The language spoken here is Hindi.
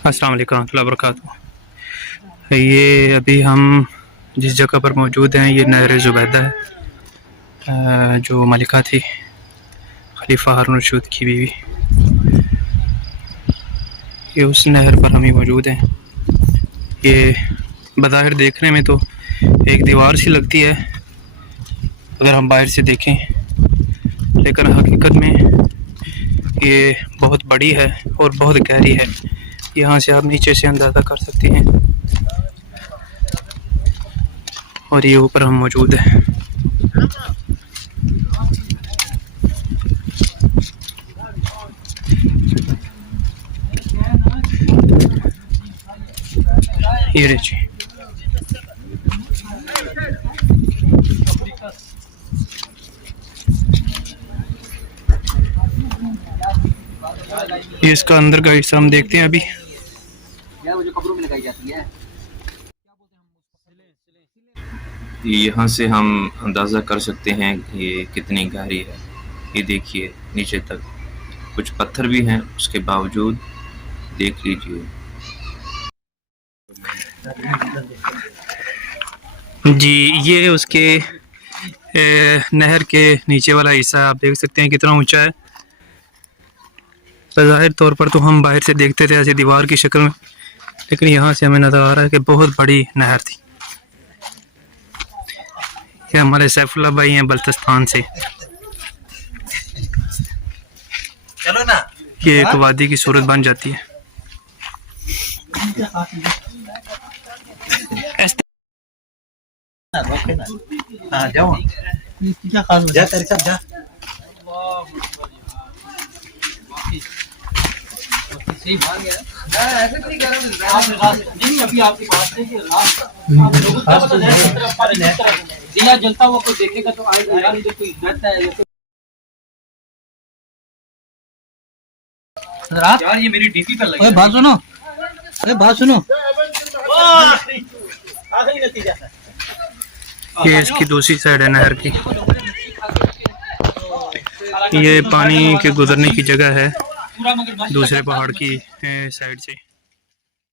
अस्सलाम वालेकुम रहमतुल्लाहि व बरकातुहू। ये अभी हम जिस जगह पर मौजूद हैं ये नहर ज़ुबैदा है, जो मलिका थी खलीफा हारून रशीद की बीवी। ये उस नहर पर हम ही मौजूद हैं। ये बज़ाहिर देखने में तो एक दीवार सी लगती है अगर हम बाहर से देखें, लेकिन हकीकत में ये बहुत बड़ी है और बहुत गहरी है। यहाँ से आप नीचे से अंदाज़ा कर सकते हैं। और ये ऊपर हम मौजूद हैं। ये देखिए, ये इसका अंदर का हिस्सा हम देखते हैं अभी। यहाँ से हम अंदाज़ा कर सकते हैं ये कितनी गहरी है। ये देखिए नीचे तक कुछ पत्थर भी हैं, उसके बावजूद देख लीजिए। जी, ये उसके नहर के नीचे वाला हिस्सा आप देख सकते हैं कितना ऊंचा है। ज़ाहिर तौर पर तो हम बाहर से देखते थे ऐसे दीवार की शक्ल में, लेकिन यहाँ से हमें नज़र आ रहा है कि बहुत बड़ी नहर थी। ये हमारे सैफुल्लाह भाई हैं बल्तिस्तान से। चलो ना, ये एक वादी की सूरत बन जाती है। हाँ जाओ, जा तेरे साथ जा। सही भाग गया। ऐसे तो नहीं कह रहा नहीं, अभी आपकी बात है कि दिया जलता हुआ कोई देखेगा तो आएगा, नहीं तो कोई डरता है। यार ये मेरी डीपी पर लगी। बात सुनो, अरे बात सुनो। आखिरी नतीजा है। ये इसकी दूसरी साइड है नहर की। ये पानी के गुजरने की जगह है दूसरे पहाड़ की साइड से।